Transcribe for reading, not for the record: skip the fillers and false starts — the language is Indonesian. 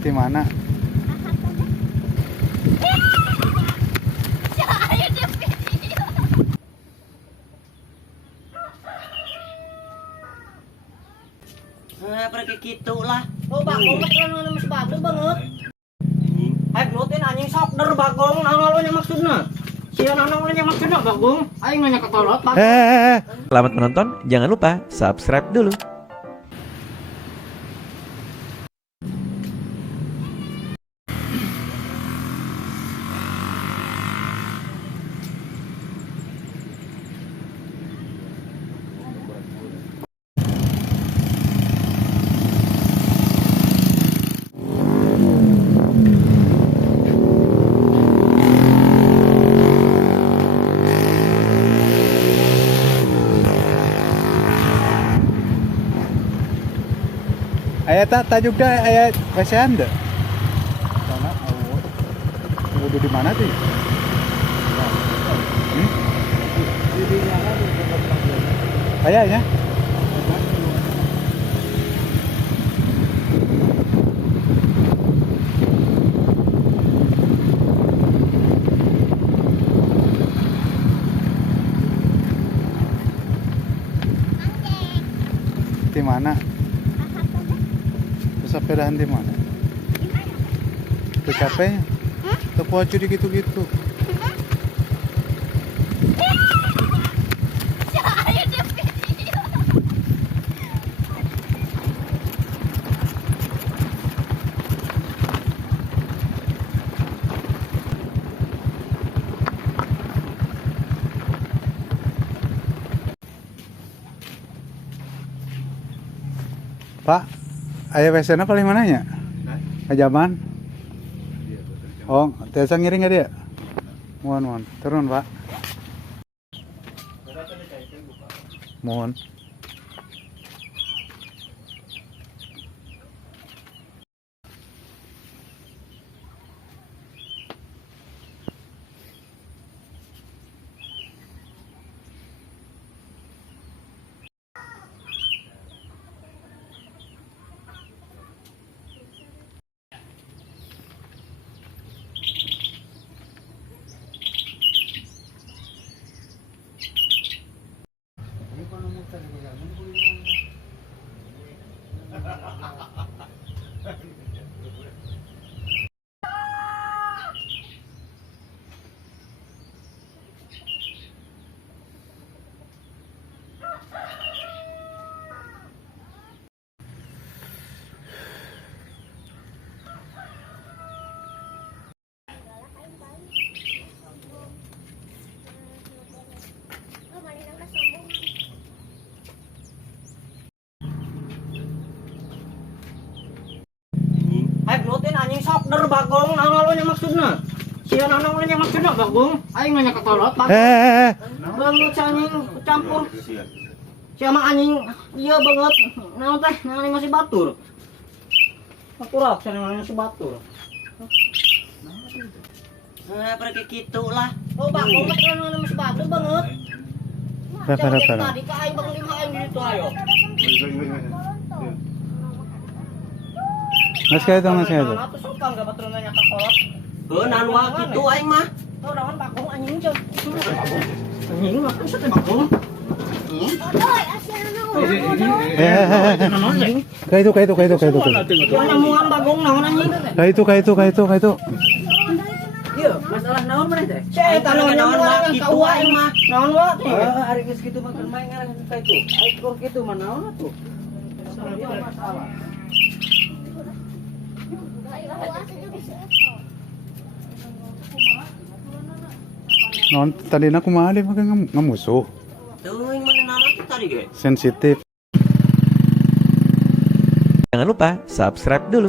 Di mana? Pergi gitu lah. Oh bagong kan masih bagus banget. Nutin anjing sokder bagong. Naon nya maksudna? Sia naon nya maksudna bagong? Aing nanya ketolot bagong. Selamat menonton, jangan lupa subscribe dulu. Ayat tak juga ayat WC Anda. Sana wudu di mana tuh? Kayaknya. Di mana? Sepedahan di mana? TKP-nya? Toko aja di gitu-gitu. Pak, ayah WC-na paling mananya? Kajaman? Oh, Tessa ngiring nggak dia? Mohon, turun Pak. Mohon. Nutin anjing sokder bagong. Naon nya maksudna? Sia naon nya maksudna bagong? Aing nanya ketolot bagong. Banget anjing campur. Sia mah anjing iya banget. Naon teh? Naon masih batur. Akurat cenah masih batur. Pergi gitu lah. Oh bagong kan masih batur banget. Tadi ka aing bagong 5 aing gitu ayo. Mas kayak itu. Atuh sopan enggak batur nanya ketolot. Heunan wa kitu aing mah. Tuh naon bagong anjing ceu. Anjing mah kan teh bagong. Kayak itu. Namuan bagong naon anjing? Kayak itu. Iya, masalah naon mana teh? Cek naon naon ka uwa aing mah. Naon wa teh? Ari geus kitu mah keur main ngarang ka itu. Aing kur kitu mah naon atuh? Masalah. Non tadi aku mah ada makan ngamusuh. Tuh yang mana naon atuh tadi ge? Sensitif. Jangan lupa subscribe dulu.